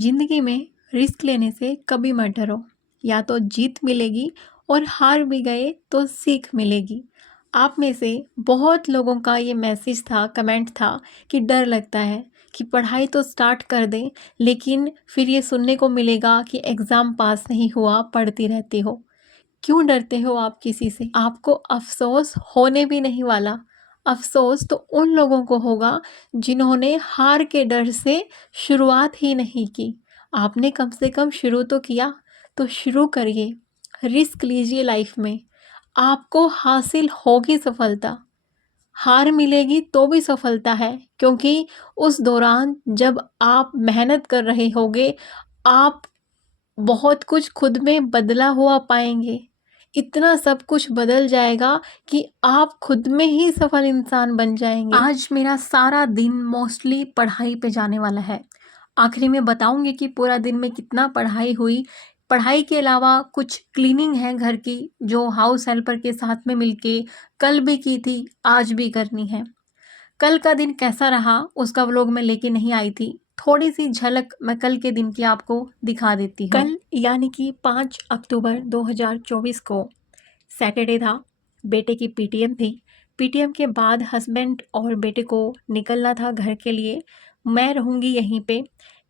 जिंदगी में रिस्क लेने से कभी मत डरो। या तो जीत मिलेगी और हार भी गए तो सीख मिलेगी। आप में से बहुत लोगों का ये मैसेज था, कमेंट था कि डर लगता है कि पढ़ाई तो स्टार्ट कर दें, लेकिन फिर ये सुनने को मिलेगा कि एग्ज़ाम पास नहीं हुआ, पढ़ती रहती हो। क्यों डरते हो आप किसी से? आपको अफ़सोस होने भी नहीं वाला। अफ़सोस तो उन लोगों को होगा जिन्होंने हार के डर से शुरुआत ही नहीं की। आपने कम से कम शुरू तो किया, तो शुरू करिए। रिस्क लीजिए लाइफ में। आपको हासिल होगी सफलता। हार मिलेगी तो भी सफलता है, क्योंकि उस दौरान जब आप मेहनत कर रहे होगे, आप बहुत कुछ खुद में बदला हुआ पाएंगे। इतना सब कुछ बदल जाएगा कि आप खुद में ही सफल इंसान बन जाएंगे। आज मेरा सारा दिन मोस्टली पढ़ाई पे जाने वाला है। आखिरी में बताऊंगी कि पूरा दिन में कितना पढ़ाई हुई। पढ़ाई के अलावा कुछ क्लीनिंग है घर की, जो हाउस हेल्पर के साथ में मिलके कल भी की थी, आज भी करनी है। कल का दिन कैसा रहा उसका व्लॉग मैं लेके नहीं आई थी। थोड़ी सी झलक मैं कल के दिन की आपको दिखा देती हूँ। कल यानी कि 5 अक्टूबर 2024 को सैटरडे था। बेटे की पीटीएम थी। पीटीएम के बाद हस्बैंड और बेटे को निकलना था घर के लिए। मैं रहूँगी यहीं पे,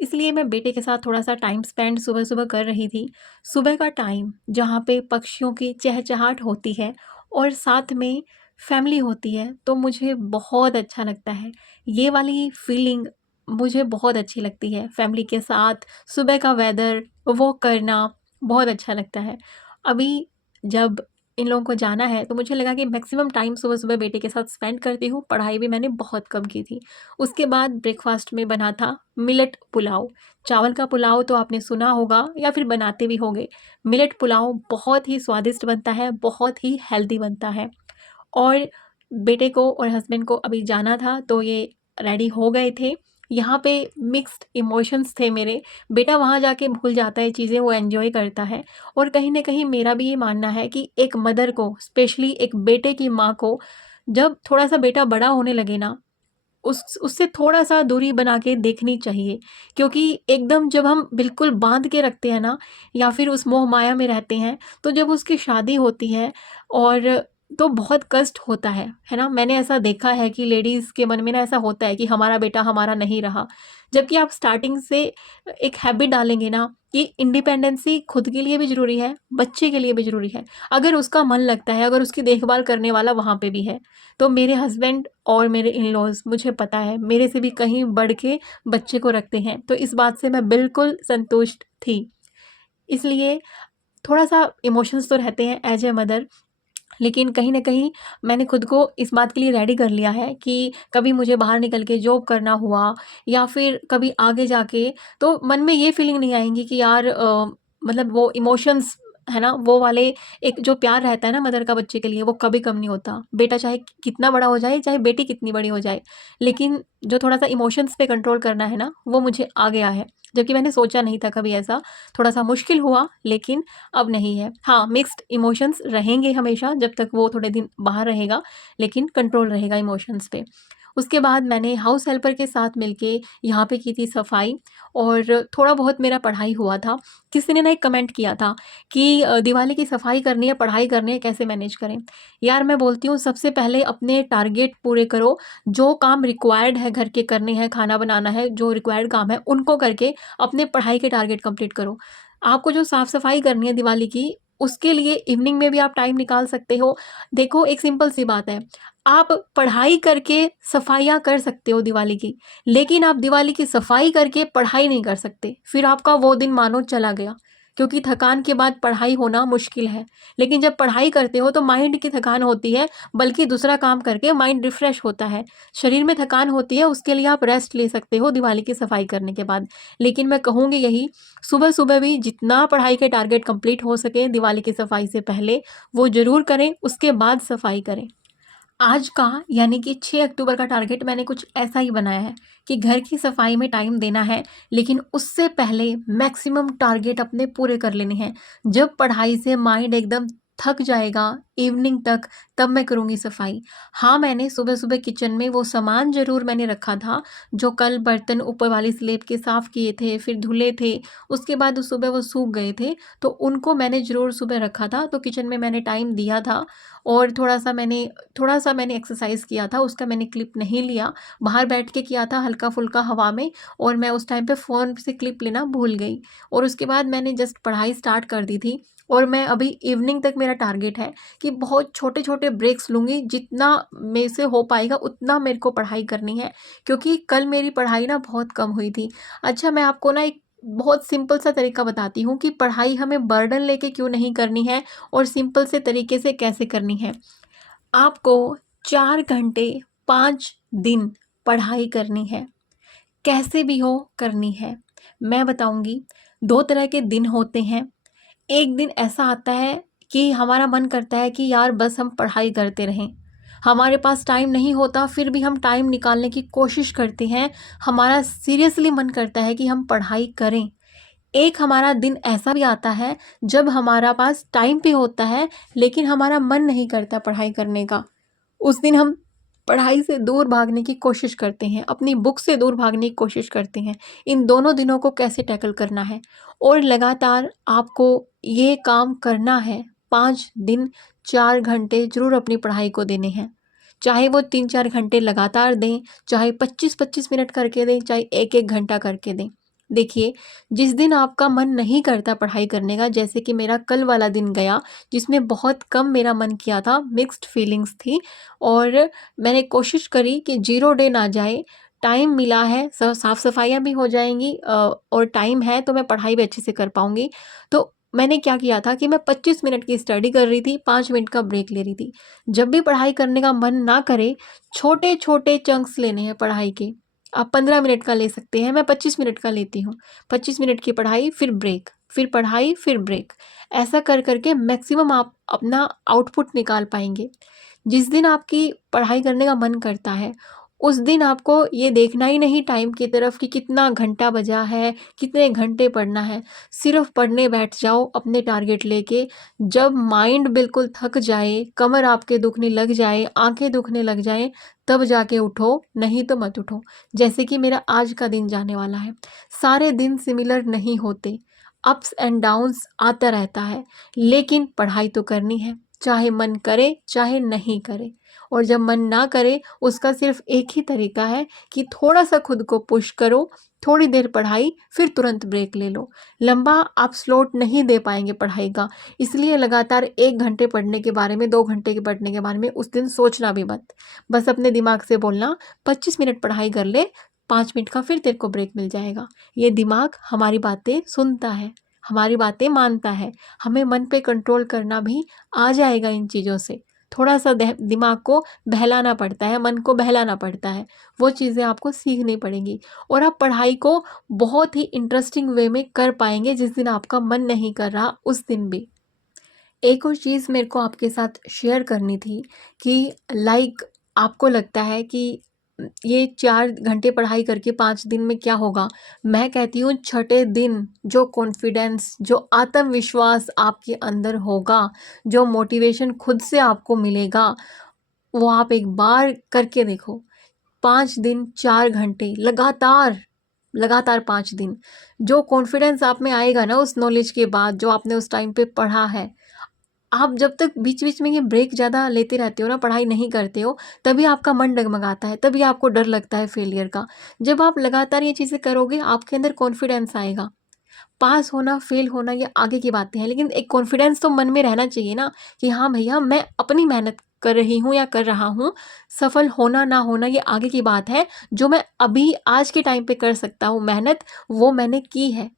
इसलिए मैं बेटे के साथ थोड़ा सा टाइम स्पेंड सुबह सुबह कर रही थी। सुबह का टाइम जहाँ पे पक्षियों की चहचहाट होती है और साथ में फैमिली होती है, तो मुझे बहुत अच्छा लगता है। ये वाली फीलिंग मुझे बहुत अच्छी लगती है। फैमिली के साथ सुबह का वेदर, वॉक करना बहुत अच्छा लगता है। अभी जब इन लोगों को जाना है तो मुझे लगा कि मैक्सिमम टाइम सुबह सुबह बेटे के साथ स्पेंड करती हूँ। पढ़ाई भी मैंने बहुत कम की थी। उसके बाद ब्रेकफास्ट में बना था मिलेट पुलाव। चावल का पुलाव तो आपने सुना होगा या फिर बनाते भी होंगे। मिलेट पुलाव बहुत ही स्वादिष्ट बनता है, बहुत ही हेल्दी बनता है। और बेटे को और हस्बैंड को अभी जाना था, तो ये रेडी हो गए थे। यहाँ पे मिक्स्ड इमोशंस थे मेरे। बेटा वहाँ जाके भूल जाता है चीज़ें, वो एन्जॉय करता है। और कहीं न कहीं मेरा भी ये मानना है कि एक मदर को, स्पेशली एक बेटे की माँ को, जब थोड़ा-सा बेटा बड़ा होने लगे ना, उससे थोड़ा-सा दूरी बना के देखनी चाहिए। क्योंकि एकदम जब हम बिल्कुल बाँध के रखते हैं ना, या फिर उस मोह माया में रहते हैं, तो जब उसकी शादी होती है और तो बहुत कष्ट होता है ना? मैंने ऐसा देखा है कि लेडीज़ के मन में ना ऐसा होता है कि हमारा बेटा हमारा नहीं रहा। जबकि आप स्टार्टिंग से एक हैबिट डालेंगे ना कि इंडिपेंडेंसी खुद के लिए भी ज़रूरी है, बच्चे के लिए भी ज़रूरी है। अगर उसका मन लगता है, अगर उसकी देखभाल करने वाला वहाँ पे भी है, तो मेरे हस्बैंड और मेरे इन-लॉज़, मुझे पता है, मेरे से भी कहीं बढ़ के बच्चे को रखते हैं। तो इस बात से मैं बिल्कुल संतुष्ट थी। इसलिए थोड़ा-सा इमोशंस तो रहते हैं एज़ अ मदर, लेकिन कहीं न कहीं मैंने खुद को इस बात के लिए रेडी कर लिया है कि कभी मुझे बाहर निकल के जॉब करना हुआ या फिर कभी आगे जाके, तो मन में ये फीलिंग नहीं आएँगी कि यार मतलब वो इमोशंस है ना, वो वाले एक जो प्यार रहता है ना मदर का बच्चे के लिए, वो कभी कम नहीं होता। बेटा चाहे कितना बड़ा हो जाए, चाहे बेटी कितनी बड़ी हो जाए, लेकिन जो थोड़ा-सा इमोशंस पे कंट्रोल करना है ना, वो मुझे आ गया है। जबकि मैंने सोचा नहीं था कभी ऐसा, थोड़ा-सा मुश्किल हुआ, लेकिन अब नहीं है। हाँ, मिक्स्ड इमोशंस रहेंगे हमेशा जब तक वो थोड़े दिन बाहर रहेगा, लेकिन कंट्रोल रहेगा इमोशंस पे। उसके बाद मैंने हाउस हेल्पर के साथ मिलके यहाँ पे की थी सफाई, और थोड़ा बहुत मेरा पढ़ाई हुआ था। किसी ने ना एक कमेंट किया था कि दिवाली की सफाई करनी है, पढ़ाई करनी है, कैसे मैनेज करें? यार मैं बोलती हूँ सबसे पहले अपने टारगेट पूरे करो। जो काम रिक्वायर्ड है घर के करने हैं, खाना बनाना है, जो रिक्वायर्ड काम है उनको करके अपने पढ़ाई के टारगेट कंप्लीट करो। आपको जो साफ-सफाई करनी है दिवाली की, उसके लिए इवनिंग में भी आप टाइम निकाल सकते हो। देखो एक सिंपल सी बात है, आप पढ़ाई करके सफाइयाँ कर सकते हो दिवाली की, लेकिन आप दिवाली की सफाई करके पढ़ाई नहीं कर सकते। फिर आपका वो दिन मानो चला गया, क्योंकि थकान के बाद पढ़ाई होना मुश्किल है। लेकिन जब पढ़ाई करते हो तो माइंड की थकान होती है, बल्कि दूसरा काम करके माइंड रिफ्रेश होता है। शरीर में थकान होती है, उसके लिए आप रेस्ट ले सकते हो दिवाली की सफाई करने के बाद। लेकिन मैं कहूँगी यही, सुबह-सुबह भी जितना पढ़ाई के टारगेट कंप्लीट हो सके दिवाली की सफाई से पहले, वो ज़रूर करें, उसके बाद सफाई करें। आज का यानी कि 6 अक्टूबर का टारगेट मैंने कुछ ऐसा ही बनाया है कि घर की सफाई में टाइम देना है, लेकिन उससे पहले मैक्सिमम टारगेट अपने पूरे कर लेने हैं। जब पढ़ाई से माइंड एकदम थक जाएगा इवनिंग तक, तब मैं करूँगी सफाई। हाँ, मैंने सुबह-सुबह किचन में वो सामान ज़रूर मैंने रखा था, जो कल बर्तन ऊपर वाली स्लैब के साफ़ किए थे, फिर धुले थे, उसके बाद सुबह वो सूख गए थे, तो उनको मैंने ज़रूर सुबह रखा था। तो किचन में मैंने टाइम दिया था और थोड़ा-सा मैंने एक्सरसाइज़ किया था, उसका मैंने क्लिप नहीं लिया। बाहर बैठ के किया था हल्का-फुल्का हवा में, और मैं उस टाइम पे फ़ोन से क्लिप लेना भूल गई। और उसके बाद मैंने जस्ट पढ़ाई स्टार्ट कर दी थी, और मैं अभी इवनिंग तक मेरा टारगेट है कि बहुत छोटे-छोटे ब्रेक्स लूँगी, जितना मेरे से हो पाएगा उतना मेरे को पढ़ाई करनी है, क्योंकि कल मेरी पढ़ाई ना बहुत कम हुई थी। अच्छा, मैं आपको ना एक बहुत सिंपल सा तरीका बताती हूँ कि पढ़ाई हमें बर्डन लेके क्यों नहीं करनी है और सिंपल से तरीके से कैसे करनी है। आपको 4 घंटे 5 दिन पढ़ाई करनी है, कैसे भी हो करनी है। मैं बताऊँगी, 2 तरह के दिन होते हैं। एक दिन ऐसा आता है कि हमारा मन करता है कि यार बस हम पढ़ाई करते रहें। हमारे पास टाइम नहीं होता, फिर भी हम टाइम निकालने की कोशिश करते हैं। हमारा सीरियसली मन करता है कि हम पढ़ाई करें। एक हमारा दिन ऐसा भी आता है जब हमारा पास टाइम भी होता है, लेकिन हमारा मन नहीं करता पढ़ाई करने का। उस दिन हम पढ़ाई से दूर भागने की कोशिश करते हैं, अपनी बुक से दूर भागने की कोशिश करते हैं। इन दोनों दिनों को कैसे टैकल करना है, और लगातार आपको ये काम करना है। 5 दिन 4 घंटे ज़रूर अपनी पढ़ाई को देने हैं। चाहे वो 3-4 घंटे लगातार दें, चाहे 25-25 मिनट करके दें, चाहे 1-1 घंटा करके दें। देखिए, जिस दिन आपका मन नहीं करता पढ़ाई करने का, जैसे कि मेरा कल वाला दिन गया, जिसमें बहुत कम मेरा मन किया था, मिक्स्ड फीलिंग्स थी, और मैंने कोशिश करी कि ज़ीरो डे ना जाए। टाइम मिला है, साफ़ सफाइयाँ भी हो जाएँगी, और टाइम है तो मैं पढ़ाई भी अच्छे से कर पाऊँगी। तो मैंने क्या किया था कि मैं 25 मिनट की स्टडी कर रही थी, 5 मिनट का ब्रेक ले रही थी। जब भी पढ़ाई करने का मन ना करे, छोटे-छोटे चंक्स लेने हैं पढ़ाई के। आप 15 मिनट का ले सकते हैं, मैं 25 मिनट का लेती हूँ। 25 मिनट की पढ़ाई, फिर ब्रेक, फिर पढ़ाई, फिर ब्रेक। ऐसा कर के मैक्सिमम आप अपना आउटपुट निकाल पाएँगे। जिस दिन आपकी पढ़ाई करने का मन करता है, उस दिन आपको ये देखना ही नहीं टाइम की तरफ कि कितना घंटा बजा है, कितने घंटे पढ़ना है। सिर्फ़ पढ़ने बैठ जाओ अपने टारगेट लेके। जब माइंड बिल्कुल थक जाए, कमर आपके दुखने लग जाए, आँखें दुखने लग जाएँ, तब जाके उठो, नहीं तो मत उठो। जैसे कि मेरा आज का दिन जाने वाला है। सारे दिन सिमिलर नहीं होते, अप्स एंड डाउन्स आता रहता है, लेकिन पढ़ाई तो करनी है, चाहे मन करे, चाहे नहीं करे। और जब मन ना करे, उसका सिर्फ़ एक ही तरीका है कि थोड़ा-सा खुद को पुश करो, थोड़ी देर पढ़ाई, फिर तुरंत ब्रेक ले लो। लंबा आप स्लॉट नहीं दे पाएँगे पढ़ाई का, इसलिए लगातार 1 घंटे पढ़ने के बारे में, 2 घंटे के पढ़ने के बारे में उस दिन सोचना भी मत। बस अपने दिमाग से बोलना, 25 मिनट पढ़ाई कर ले, 5 मिनट का फिर तेरे को ब्रेक मिल जाएगा। ये दिमाग हमारी बातें सुनता है, हमारी बातें मानता है। हमें मन पे कंट्रोल करना भी आ जाएगा इन चीज़ों से। थोड़ा-सा दिमाग को बहलाना पड़ता है, मन को बहलाना पड़ता है। वो चीज़ें आपको सीखनी पड़ेंगी, और आप पढ़ाई को बहुत ही इंटरेस्टिंग वे में कर पाएँगे जिस दिन आपका मन नहीं कर रहा, उस दिन भी। एक और चीज़ मेरे को आपके साथ शेयर करनी थी कि लाइक आपको लगता है कि ये 4 घंटे पढ़ाई करके 5 दिन में क्या होगा? मैं कहती हूँ छठे दिन जो कॉन्फिडेंस, जो आत्मविश्वास आपके अंदर होगा, जो मोटिवेशन खुद से आपको मिलेगा, वो आप एक बार करके देखो। 5 दिन 4 घंटे लगातार, लगातार 5 दिन। जो कॉन्फिडेंस आप में आएगा ना उस नॉलेज के बाद, जो आपने उस टाइम पे पढ़ा है, आप जब तक बीच-बीच में ये ब्रेक ज़्यादा लेते रहते हो ना, पढ़ाई नहीं करते हो, तभी आपका मन डगमगाता है, तभी आपको डर लगता है फेलियर का। जब आप लगातार ये चीज़ें करोगे, आपके अंदर कॉन्फिडेंस आएगा। पास होना, फेल होना ये आगे की बातें हैं, लेकिन एक कॉन्फिडेंस तो मन में रहना चाहिए ना कि हाँ भैया, मैं अपनी मेहनत कर रही हूँ या कर रहा हूँ। सफल होना ना होना ये आगे की बात है। जो मैं अभी आज के टाइम पे कर सकता हूँ मेहनत, वो मैंने की है।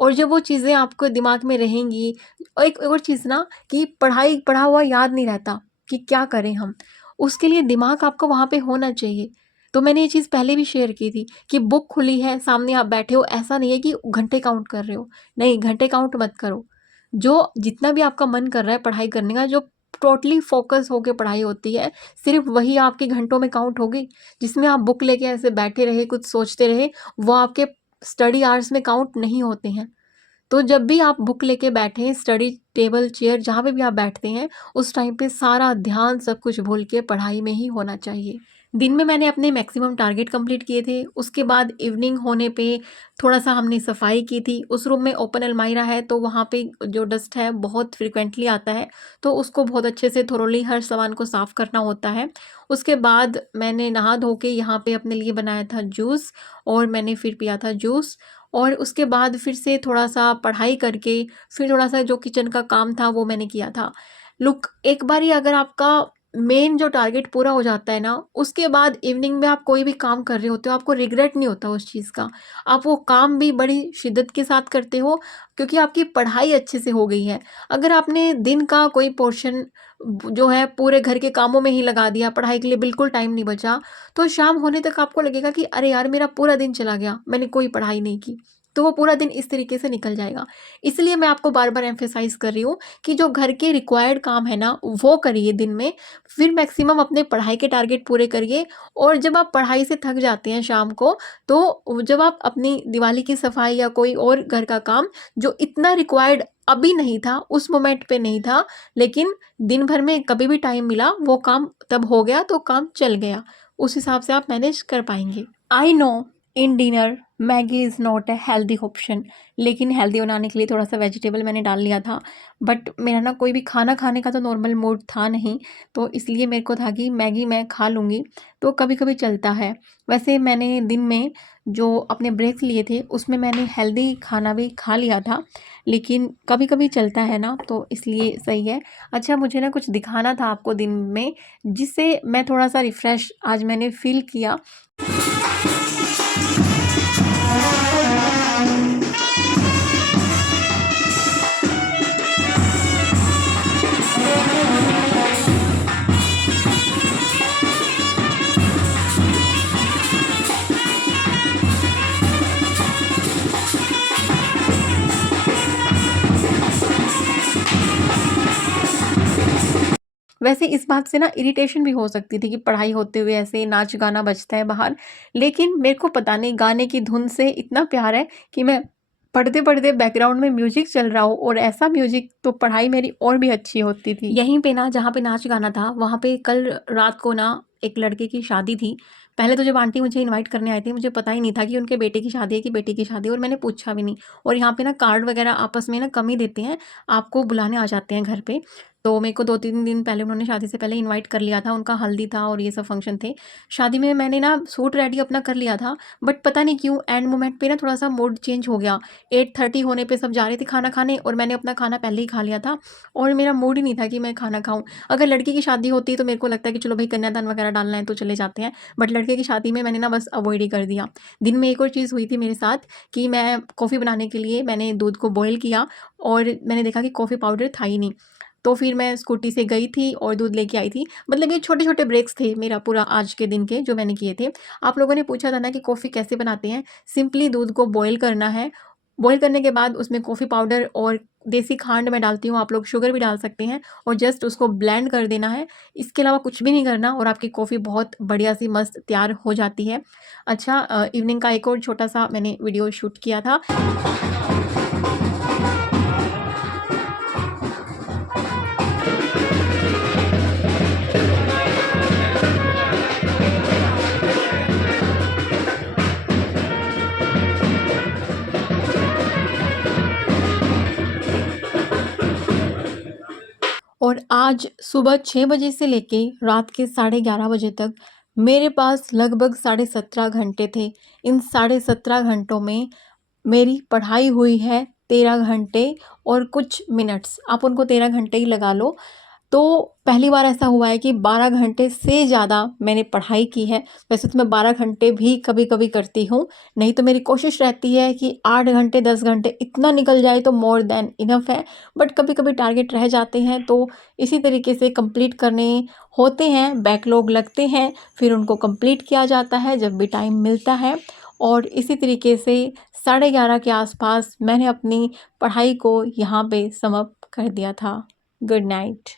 और जब वो चीज़ें आपको दिमाग में रहेंगी, और एक और चीज़ ना कि पढ़ा हुआ याद नहीं रहता कि क्या करें हम, उसके लिए दिमाग आपका वहाँ पे होना चाहिए। तो मैंने ये चीज़ पहले भी शेयर की थी कि बुक खुली है, सामने आप बैठे हो, ऐसा नहीं है कि घंटे काउंट कर रहे हो। नहीं, घंटे काउंट मत करो। जो जितना भी आपका मन कर रहा है पढ़ाई करने का, जो टोटली फ़ोकस होके पढ़ाई होती है, सिर्फ़ वही आपके घंटों में काउंट होगी। जिसमें आप बुक लेके ऐसे बैठे रहे, कुछ सोचते रहे, वो आपके स्टडी आवर्स में काउंट नहीं होते हैं। तो जब भी आप बुक लेके बैठें, स्टडी टेबल, चेयर जहाँ पे भी आप बैठते हैं, उस टाइम पे सारा ध्यान सब कुछ भूल के पढ़ाई में ही होना चाहिए। दिन में मैंने अपने मैक्सिमम टारगेट कंप्लीट किए थे। उसके बाद इवनिंग होने पे थोड़ा-सा हमने सफाई की थी। उस रूम में ओपन अलमाइरा है, तो वहाँ पे जो डस्ट है बहुत फ्रीक्वेंटली आता है, तो उसको बहुत अच्छे से थोरोली हर सामान को साफ़ करना होता है। उसके बाद मैंने नहा धो के यहाँ पे अपने लिए बनाया था जूस, और मैंने फिर पिया था जूस। और उसके बाद फिर से थोड़ा-सा पढ़ाई करके फिर थोड़ा-सा जो किचन का काम था वो मैंने किया था। लुक, एक बारी अगर आपका मेन जो टारगेट पूरा हो जाता है ना, उसके बाद इवनिंग में आप कोई भी काम कर रहे होते हो, आपको रिग्रेट नहीं होता उस चीज़ का। आप वो काम भी बड़ी शिद्दत के साथ करते हो, क्योंकि आपकी पढ़ाई अच्छे से हो गई है। अगर आपने दिन का कोई पोर्शन जो है पूरे घर के कामों में ही लगा दिया, पढ़ाई के लिए बिल्कुल टाइम नहीं बचा, तो शाम होने तक आपको लगेगा कि अरे यार, मेरा पूरा दिन चला गया, मैंने कोई पढ़ाई नहीं की। तो वो पूरा दिन इस तरीके से निकल जाएगा। इसलिए मैं आपको बार-बार एम्फसाइज़ कर रही हूँ कि जो घर के रिक्वायर्ड काम है ना, वो करिए दिन में, फिर मैक्सिमम अपने पढ़ाई के टारगेट पूरे करिए। और जब आप पढ़ाई से थक जाते हैं शाम को, तो जब आप अपनी दिवाली की सफाई या कोई और घर का काम जो इतना रिक्वायर्ड अभी नहीं था, उस मोमेंट पे नहीं था, लेकिन दिन भर में कभी भी टाइम मिला, वो काम तब हो गया तो काम चल गया। उस हिसाब से आप मैनेज कर पाएँगे। I know in dinner Maggi is not a healthy option, लेकिन हेल्दी बनाने के लिए थोड़ा-सा वेजिटेबल मैंने डाल लिया था। बट मेरा ना कोई भी खाना खाने का तो नॉर्मल मूड था नहीं, तो इसलिए मेरे को था कि मैगी मैं खा लूँगी, तो कभी-कभी चलता है। वैसे मैंने दिन में जो अपने ब्रेक्स लिए थे, उसमें मैंने हेल्दी खाना भी खा लिया था, लेकिन कभी-कभी चलता है ना, तो इसलिए सही है। अच्छा, मुझे ना कुछ दिखाना था आपको दिन में, जिससे मैं थोड़ा-सा रिफ्रेश आज मैंने फ़ील किया। वैसे इस बात से ना इरिटेशन भी हो सकती थी कि पढ़ाई होते हुए ऐसे नाच गाना बजता है बाहर, लेकिन मेरे को पता नहीं गाने की धुन से इतना प्यार है कि मैं पढ़ते-पढ़ते बैकग्राउंड में म्यूज़िक चल रहा हो, और ऐसा म्यूज़िक तो पढ़ाई मेरी और भी अच्छी होती थी। यहीं पे ना जहाँ पे नाच गाना था, वहाँ पे कल रात को ना एक लड़के की शादी थी। पहले तो जब आंटी मुझे इनवाइट करने आई थी, मुझे पता ही नहीं था कि उनके बेटे की शादी है कि बेटी की शादी है, और मैंने पूछा भी नहीं। और यहाँ पे ना कार्ड वगैरह आपस में ना कम ही देते हैं, आपको बुलाने आ जाते हैं घर पे। तो मेरे को 2-3 दिन पहले उन्होंने शादी से पहले इनवाइट कर लिया था, उनका हल्दी था और ये सब फंक्शन थे। शादी में मैंने ना सूट रेडी अपना कर लिया था, बट पता नहीं क्यों एंड मोमेंट पे ना थोड़ा-सा मूड चेंज हो गया। 8:30 होने पे सब जा रहे थे खाना खाने, और मैंने अपना खाना पहले ही खा लिया था, और मेरा मूड ही नहीं था कि मैं खाना खाऊँ। अगर लड़की की शादी होती तो मेरे को लगता है कि चलो भई कन्यादान वगैरह डालना है तो चले जाते हैं, बट लड़के की शादी में मैंने ना बस अवॉइड ही कर दिया। दिन में एक और चीज़ हुई थी मेरे साथ कि मैं कॉफ़ी बनाने के लिए मैंने दूध को बॉयल किया, और मैंने देखा कि कॉफ़ी पाउडर था ही नहीं। तो फिर मैं स्कूटी से गई थी और दूध लेके आई थी। मतलब ये छोटे-छोटे ब्रेक्स थे मेरा पूरा आज के दिन के जो मैंने किए थे। आप लोगों ने पूछा था ना कि कॉफ़ी कैसे बनाते हैं? सिंपली दूध को बॉयल करना है। बॉयल करने के बाद उसमें कॉफ़ी पाउडर और देसी खांड मैं डालती हूँ, आप लोग शुगर भी डाल सकते हैं, और जस्ट उसको ब्लेंड कर देना है। इसके अलावा कुछ भी नहीं करना, और आपकी कॉफ़ी बहुत बढ़िया-सी मस्त तैयार हो जाती है। अच्छा, इवनिंग का एक और छोटा-सा मैंने वीडियो शूट किया था। और आज सुबह 6 बजे से लेके रात के साढ़े 11 बजे तक मेरे पास लगभग साढ़े 17 घंटे थे। इन साढ़े 17 घंटों में मेरी पढ़ाई हुई है 13 घंटे और कुछ मिनट्स, आप उनको 13 घंटे ही लगा लो। तो पहली बार ऐसा हुआ है कि 12 घंटे से ज़्यादा मैंने पढ़ाई की है। वैसे तो मैं 12 घंटे भी कभी-कभी करती हूँ, नहीं तो मेरी कोशिश रहती है कि 8 घंटे 10 घंटे इतना निकल जाए तो मोर देन इनफ है। बट कभी-कभी टारगेट रह जाते हैं, तो इसी तरीके से कंप्लीट करने होते हैं, बैकलॉग लगते हैं, फिर उनको कंप्लीट किया जाता है जब भी टाइम मिलता है। और इसी तरीके से 11:30 के आस-पास मैंने अपनी पढ़ाई को यहाँ पे सम अप कर दिया था। Good night.